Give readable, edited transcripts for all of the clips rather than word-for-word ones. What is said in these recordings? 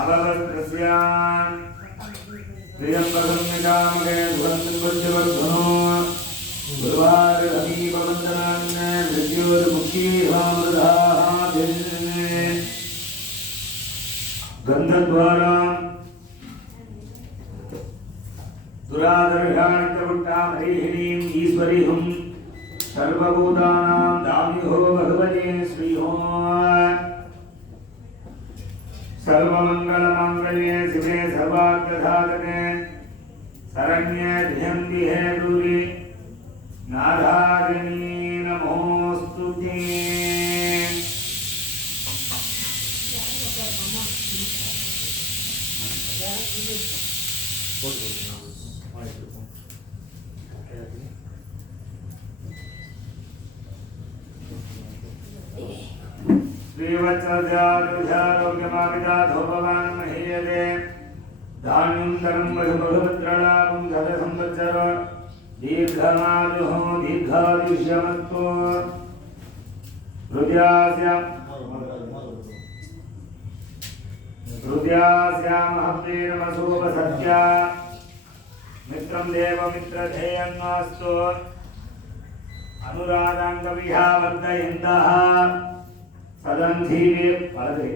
अववस्त्रस्यान् त्र्यम्बकं सुगन्धिवर्धनो गुरुवारमीपवन्दनान् मृत्युर्मुखीहामृधाः गन्धद्वारा दुरादर्शान्तवुट्टां हरिहिणीं ईश्वरीहुं सर्वभूतानां दामिहो भगवते श्रीहो सर्वमङ्गलमाङ्गल्ये शिवे सर्वार्थसाधके शरण्ये ध्यन्तिहे गौरी नारायणी नमोऽस्तुते। श्रीवत्सरोग्यमाविदाधोपवान् महीयते धान्यं धनं मधुभद्रलाभं धनसंवत्सर दीर्घमायुः दीर्घायुष्यमस्तु। हृदयास्यामहप्रेरमसोपसत्या मित्रं देवमित्रधेयन्नास्तु अनुराधाङ्गविहावर्धयन्तः सदन्धीवे वलदे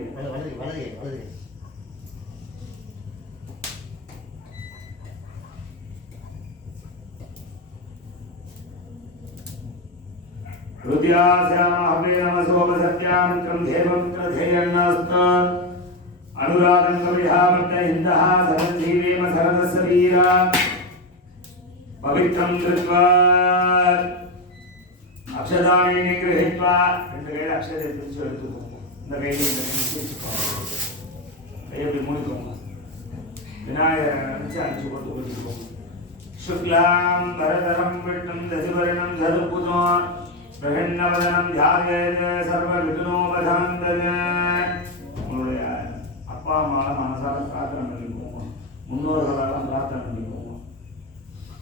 हृदयास्यामहप्रेरमसोपसत्या मित्रं देवमित्रधेयन्नास्तु अनुरागंगविहावर्धयन्तः सदन्धीवेम सरदस्य वीरा पवित्रं कृत्वा अक्षदानि गृहीत्वा ரெண்டு கையில அக்ஷதை பிடிச்சு எடுத்துக்கோங்க. இந்த கையில இந்த கையில பிடிச்சுக்கோங்க. கையை மூடிக்கோங்க. விநாயகரை நினைச்சு அனுப்பிச்சு போட்டு வச்சுக்கோங்க. சுக்லாம் வரதரம் விஷ்ணும் தசிவரணம் சதுர்புஜோ பிரகன்னவதனம் தியாயேத் சர்வ விக்னோபசாந்ததே. உங்களுடைய அப்பா அம்மாவை மனசார பிரார்த்தனை பண்ணிக்கோங்க. முன்னோர்களெல்லாம் பிரார்த்தனை பண்ணிக்கோங்க.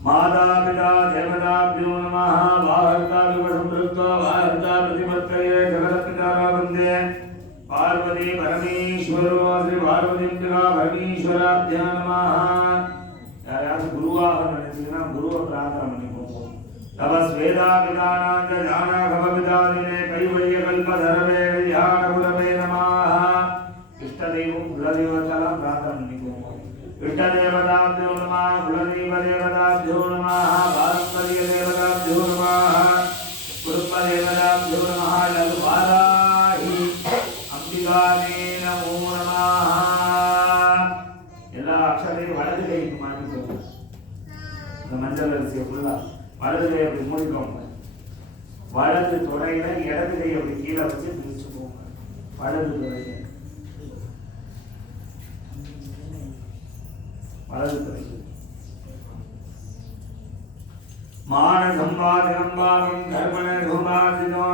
माता पिता देवताभ्यो नमः। वाहर्ता विवसंपृक्तो वाहर्ता प्रतिपत्तये जगत्पितारा वन्दे पार्वती परमेश्वरो श्री पार्वती पिता परमेश्वराभ्यो नमः। यार गुरुवाह निनेचीना गुरुव प्रार्थना பண்ணிக்கோங்க. तपस्वेदा पितानां च ज्ञानागमविदानिने कैवल्य कल्पधरवे ध्यानगुरवे नमः। इष्टदैवं कुलदेवताला प्रार्थना பண்ணிக்கோங்க. इष्टदेवताभ्यो नमः। कुलदेवदेवताभ्यो नमः। पारम्पर्यदेवताभ्यो नमः। कुरुपदेवताभ्यो नमः। लघुवाराहि अंबिकाने नमो नमः। எல்லா அக்ஷதையும் வலது கைக்கு மாற்றிக்கோங்க. இந்த மஞ்சள் அரிசியை ஃபுல்லா வலது கை அப்படி மூடிக்கோங்க. வலது தொடையில இடது கை அப்படி கீழே வச்சு பிரிச்சுக்கோங்க. வலது தொடையில मान संवादनं वामं धर्मण धूमादिनो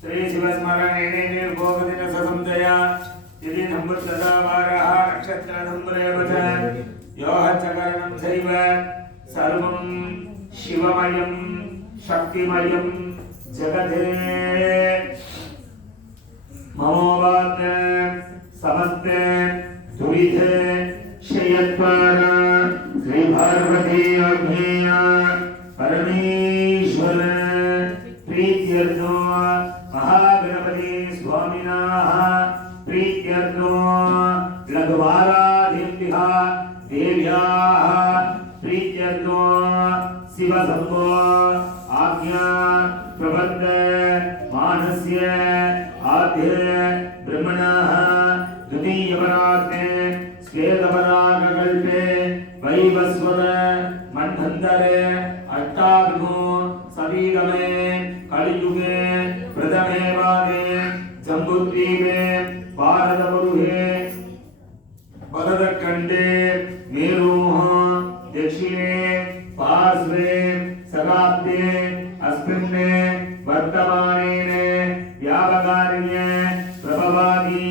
श्री शिवस्मरणे निर्भोगदिन ससंजया यदि नम्बुतदा वारः नक्षत्रधम्बरेव च योः चकरणं सैव सर्वं शिवमयं शक्तिमयं जगते ममोवाते समस्ते दुरिते श्रेयत्वार श्री पार्वती अग्नेय परमेश्वर प्रीत्यर्थो महागणपति स्वामिनाः प्रीत्यर्थो लघुवाराधिभ्यः देव्याः प्रीत्यर्थो शिवसम्भो आज्ञा प्रबन्ध मानस्य आद्य ब्रह्मणः द्वितीयपरार्थे श्वेतपरागकल्पे वैवस्वत मन्वन्तरे अष्टाभिगो सवीगमे कलियुगे प्रथमे पादे जम्बुद्वीपे भारतपुरुहे भरतखण्डे मेरुः दक्षिणे पार्श्वे शताब्दे अस्मिन् वर्तमाने व्यापकारिणे प्रभवादि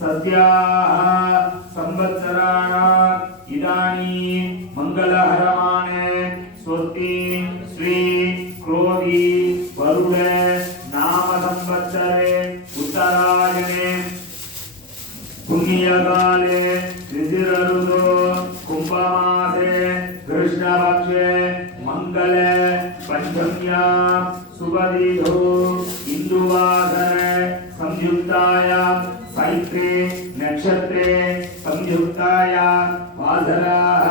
सस्याः संवत्सराणाम् इदानीं मंगलहरमाणे स्वस्ति सुवदीधो इंदुवासर संयुक्तायां साइत्रे नक्षत्रे संयुक्तायां वासराः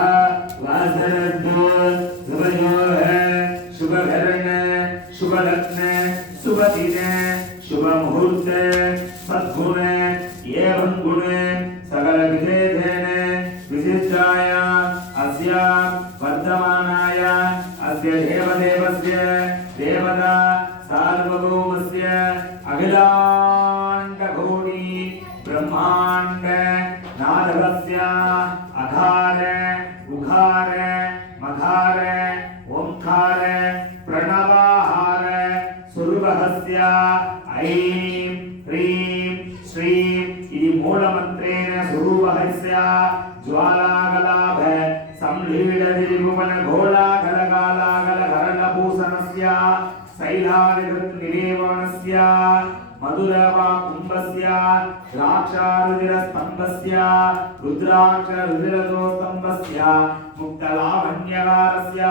वासरद्वो शुभयोः शुभकरण शुभलग्न शुभदिन शुभमुहूर्त सद्गुण एवं गुण सकल विशेषेण विशिष्टाय अस्य वर्धमानाय अस्य देवदेवस्य देवता सार्वभौमस्य अखिलाण्डकोटि ब्रह्माण्ड नारदस्य अधार उखार मखार ओंकार प्रणवाहार सुरभस्य ऐं ह्रीं श्रीं इति मूलमन्त्रेण सुरूपहस्य ज्वालाकलाभ संलीढतिरिभुवन घोलाकलकालाकलकरणभूषणस्य शैलानिर्निरेवणस्य मधुरवा कुम्भस्य द्राक्षारुधिरस्तम्भस्य रुद्राक्षरुधिरस्तम्भस्य मुक्तलावण्यकारस्य